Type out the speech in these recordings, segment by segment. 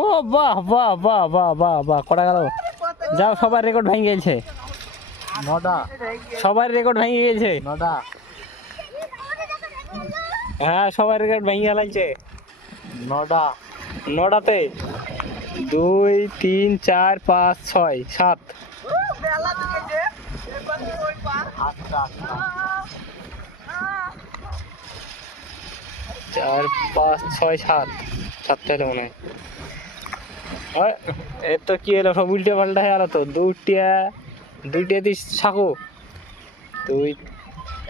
ও বাহ বাহ বাহ বাহ বাহ বাহ, কটা গেল? যাও, সবার রেকর্ড ভেঙে গেছে। 9টা, সবার রেকর্ড ভেঙে গেছে। 9টা, হ্যাঁ, সবার রেকর্ড ভেঙে গেছে। 9টা, 9টাতে 2 3 4 5 6 7। 8টা, 4 5 6 7, 7টা হলো মনে হয়। এ তো কি হলো, সব উল্টে পাল্টা হয়ে গেল তো। দুইটা দিস ছাকো তুই।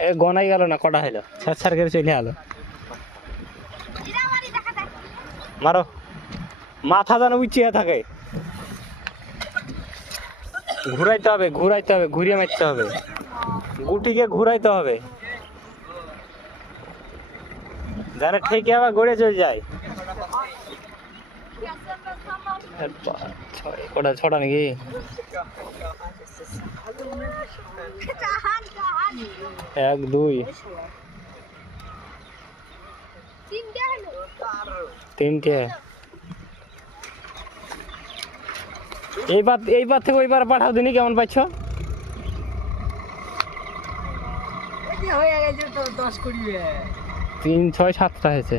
এ গনাই গেল না, কটা হলো? ছাড় করে চলে গেল। মারো, মাথা যেন উঁচিয়ে থাকে। ঘুরাইতে হবে, ঘুরিয়ে মারতে হবে, গুটিকে ঘুরাইতে হবে, যেন ঠেকে আবার গড়ে চলে যায়। কটা? 6টা নাকি? 1 2 3টে। এইবার থেকে ওইবার পাঠাও দিনি, কেমন পাচ্ছ? হয়ে গেছে তো 10 20। 3 6 7টা হয়েছে।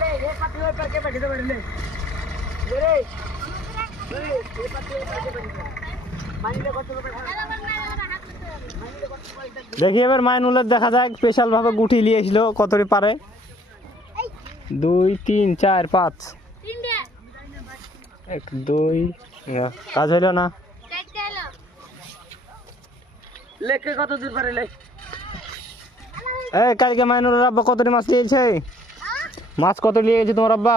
ले ये पाटी होय पर के बैठे तो बैठ ले रे ये पाटी होय पर के बैठे मान ले कत बैठा দেখি এবার মাইনুলের দেখা যাক, স্পেশাল ভাবে গুটি নিয়ে এসলো, কতটি পারে। 2 3 4 5। 1 2, কাজ হইল না। लेके कत दूर पारे ले কালকে মাইনুলের আব্বা কতটি মাছ নিয়েছে? মাছ কত নিয়ে গেছে তোমার আব্বা?